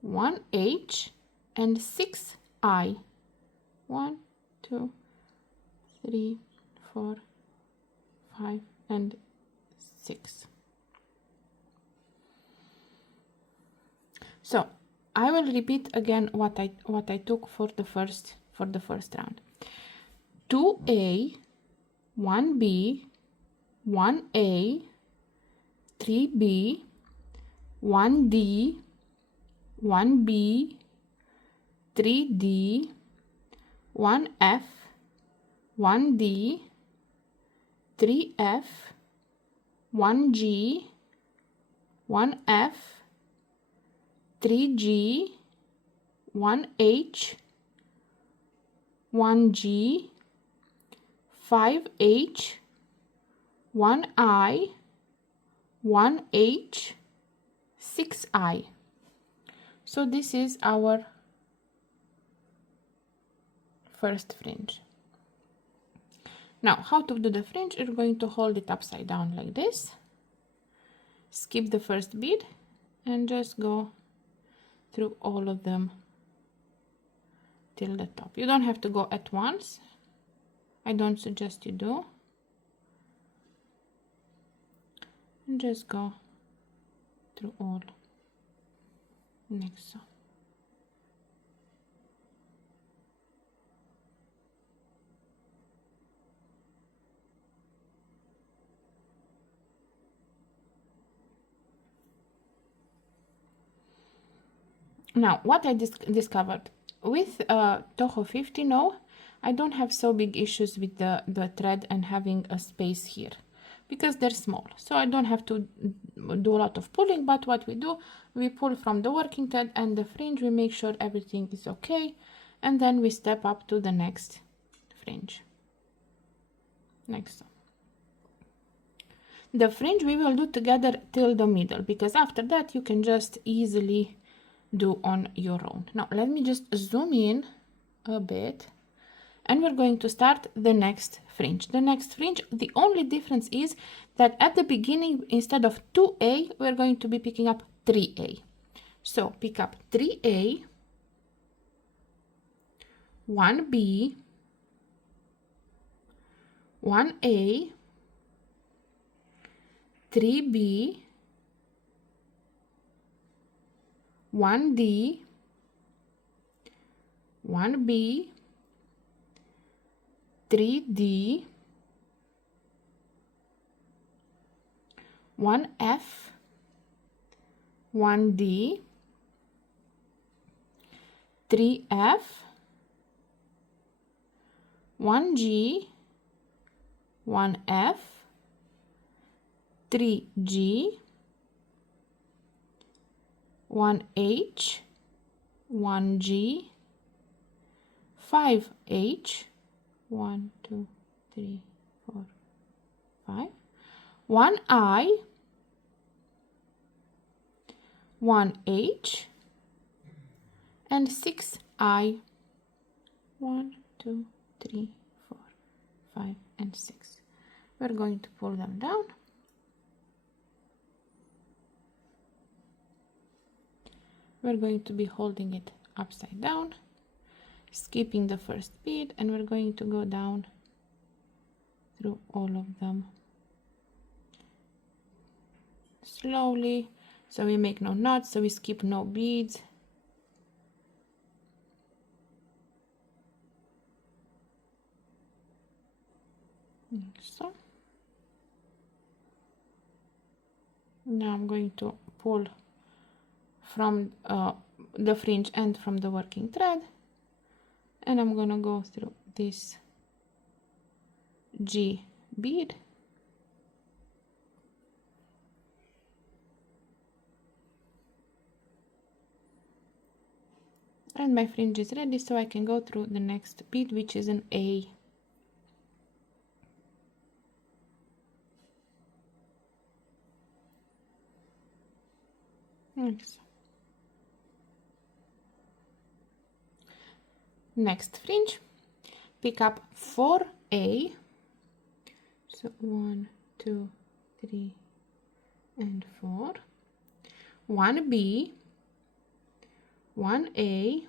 1H, and 6I. 1, 2, 3, 4, 5, and 6. So I will repeat again what I took for the first round. 2A, 1B, 1A, 3B, 1D, 1B, 3D, 1F, 1D, 3F, 1G, 1F, 3G, 1H, 1G, 5H, 1I, 1H, 6I. So this is our first fringe. Now, how to do the fringe? You're going to hold it upside down like this, skip the first bead, and just go through all of them till the top. You don't have to go at once. I don't suggest you do. And just go through all next so. Now, what I discovered with Toho 50, no, I don't have so big issues with the thread and having a space here, because they're small, so I don't have to do a lot of pulling. But what we do, we pull from the working thread and the fringe, we make sure everything is okay, and then we step up to the next fringe. Next one. The fringe we will do together till the middle, because after that you can just easily do on your own. Now let me just zoom in a bit, and we're going to start the next fringe. The next fringe, the only difference is that at the beginning, instead of 2A, we're going to be picking up 3A. So pick up 3A, 1B, 1A, 3B, 1D, 1B, 3D, 1F, 1D, 3F, 1 G, 1 F, 3 G, 1 H, 1 G, 5 H, 1 2 3 4 5, 1 I, 1 H, and 6 I. 1 2 3 4 5 and 6. We're going to pull them down. We're going to be holding it upside down, skipping the first bead, and we're going to go down through all of them slowly, so we make no knots, so we skip no beads. Like so. Now I'm going to pull from the fringe and from the working thread, and I'm gonna go through this G bead, and my fringe is ready, so I can go through the next bead, which is an A. Like so. Next fringe, pick up 4A, so 1 2 3 and 4, 1B, 1A,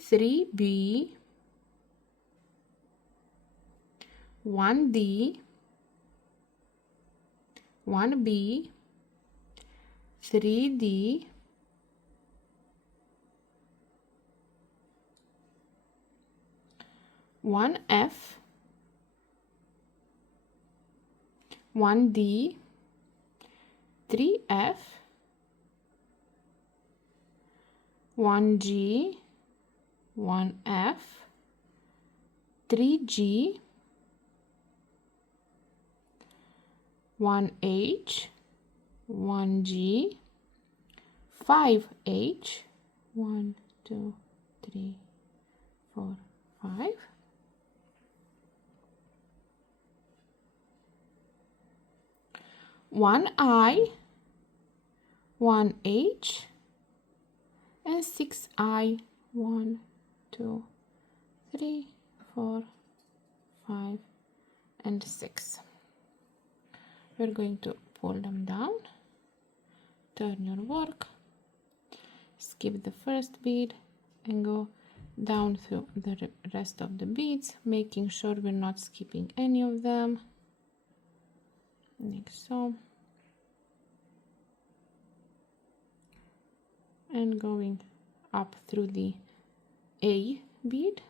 3B, 1D, 1B, 3D, 1F, 1D, 3F, 1G, 1F, 3G, 1H, 1G, 5H, 1 2 3 4 5, 1I, 1H, and 6I, 1 2 3 4 5 and 6. We're going to pull them down, turn your work, skip the first bead, and go down through the rest of the beads, making sure we're not skipping any of them, like so, and going up through the A bead,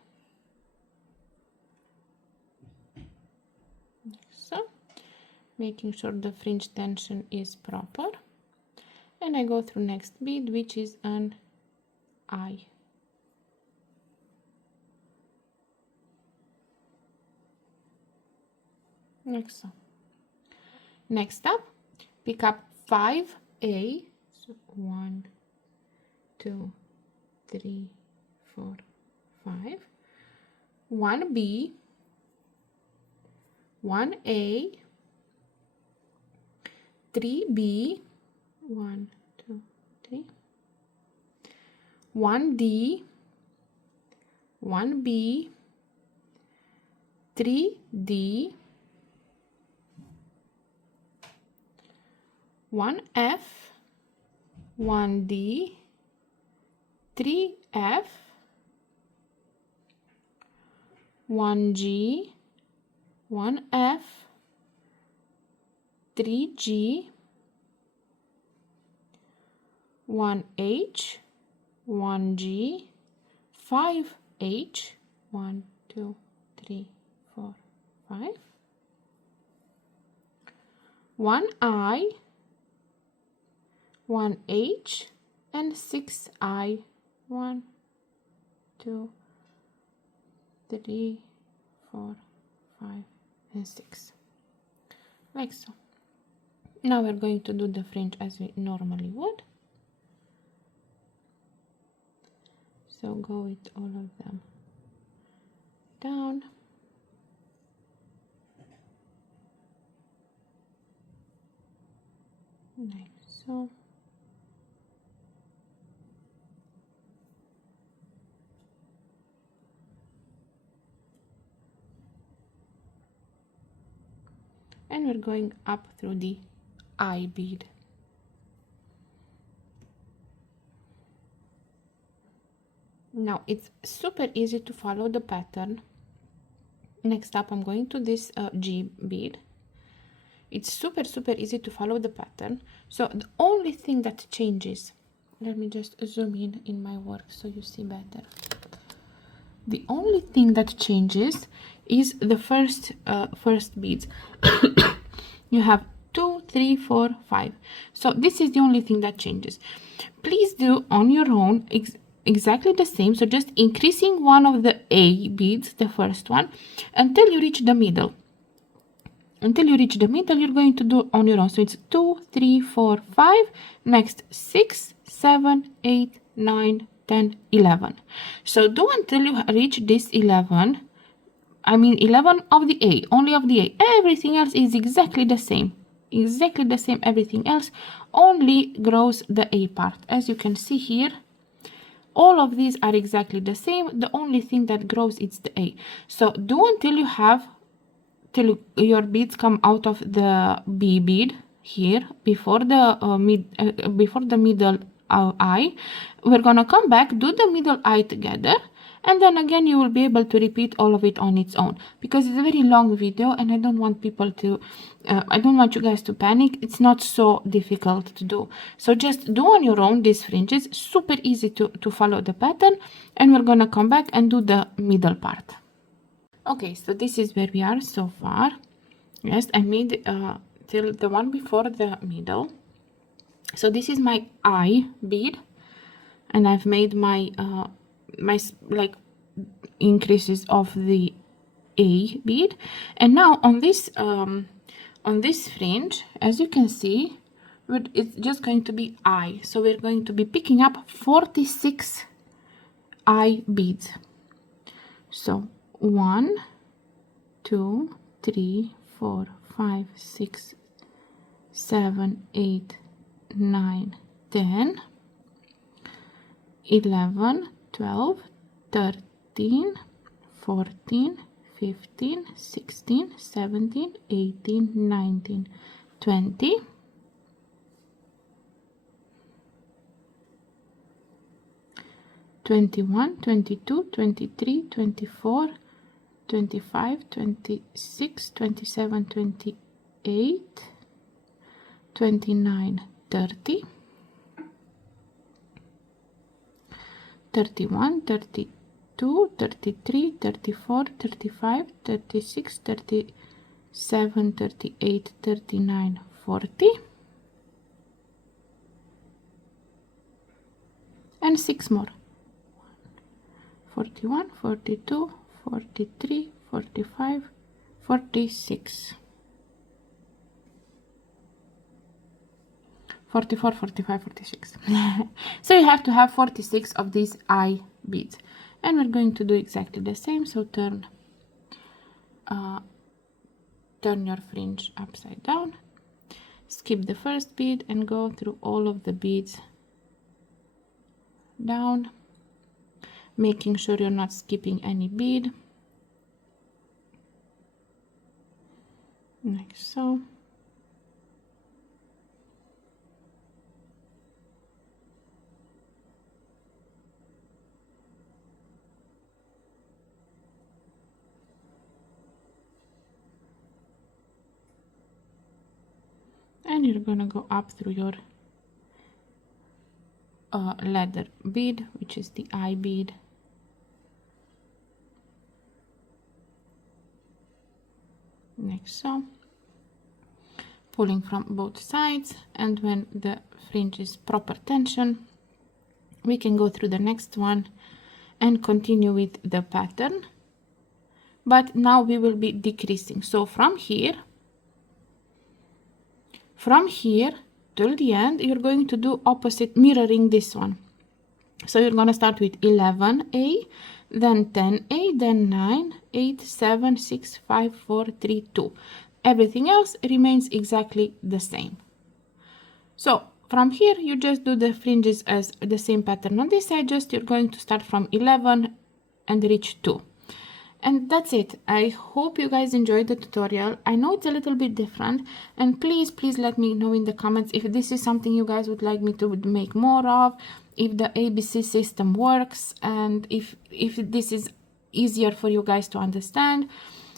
like so, making sure the fringe tension is proper, and I go through next bead, which is an I. Like so. Next up, pick up 5A, so 1 2 3 4 5, 1B, 1A, 3B, 1 2 3, 1D, 1B, 3D, 1F, 1D, 3F, 1G, 1F, 3G, 1H, 1G, 5H, 1 2 3 4 5, 1I, 1H, and 6I, 1 2 3, 4, 5, and 6, like so. Now we're going to do the fringe as we normally would. So go with all of them down. Like so. And we're going up through the eye bead. Now it's super easy to follow the pattern. Next up, I'm going to this G bead. It's super easy to follow the pattern. So the only thing that changes, let me just zoom in my work so you see better. The only thing that changes is the first beads. You have 2, 3, 4, 5. So this is the only thing that changes. Please do on your own exactly the same. So just increasing one of the A beads, the first one, until you reach the middle. Until you reach the middle, you're going to do on your own. So it's 2, 3, 4, 5. Next 6, 7, 8, 9, 10, 11. So do until you reach this 11. I mean 11 of the A, only of the A. Everything else is exactly the same. Exactly the same, everything else. Only grows the A part. As you can see here, all of these are exactly the same. The only thing that grows is the A. So do until you have, till your beads come out of the B bead here, before the middle eye. We're gonna come back, do the middle eye together, and then again you will be able to repeat all of it on its own, because it's a very long video and I don't want people to I don't want you guys to panic. It's not so difficult to do, so just do on your own these fringes. Super easy to follow the pattern, and we're gonna come back and do the middle part. Okay, so this is where we are so far. Yes, I made till the one before the middle. So this is my eye bead, and I've made my my like increases of the A bead. And now on this fringe, as you can see, it's just going to be eye. So we're going to be picking up 46 eye beads. So 1, 2, 3, 4, 5, 6, 7, 8, 9, 10, 11, 12, 13, 14, 15, 16, 17, 18, 19, 20, 21, 22, 23, 24, 25, 26, 27, 28, 29, 30, 31, 32, 33, 34, 35, 36, 37, 38, 39, 40, and 6 more. 41, 42, 43, 45, 46, 44, 45, 46. So you have to have 46 of these eye beads, and we're going to do exactly the same. So turn your fringe upside down, skip the first bead and go through all of the beads down, making sure you're not skipping any bead, like so. And you're gonna go up through your leather bead, which is the eye bead. Like so, pulling from both sides, and when the fringe is proper tension, we can go through the next one and continue with the pattern. but now we will be decreasing. So from here till the end, you're going to do opposite, mirroring this one. So you're going to start with 11A, then 10A, then 9, 8, 7, 6, 5, 4, 3, 2. Everything else remains exactly the same. So from here, you just do the fringes as the same pattern on this side, just you're going to start from 11 and reach 2. And that's it. I hope you guys enjoyed the tutorial. I know it's a little bit different, and please let me know in the comments if this is something you guys would like me to make more of, if the ABC system works, and if this is easier for you guys to understand.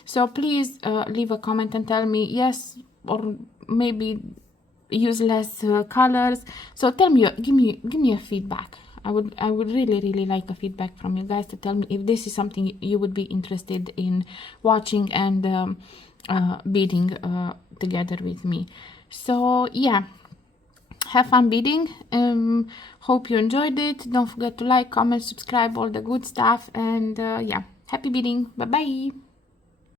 So please leave a comment and tell me yes, or maybe use less colors. So tell me, give me a feedback. I would really like a feedback from you guys to tell me if this is something you would be interested in watching and beading together with me. So yeah, have fun beading. Hope you enjoyed it. Don't forget to like, comment, subscribe, all the good stuff, and yeah, happy beading. Bye bye.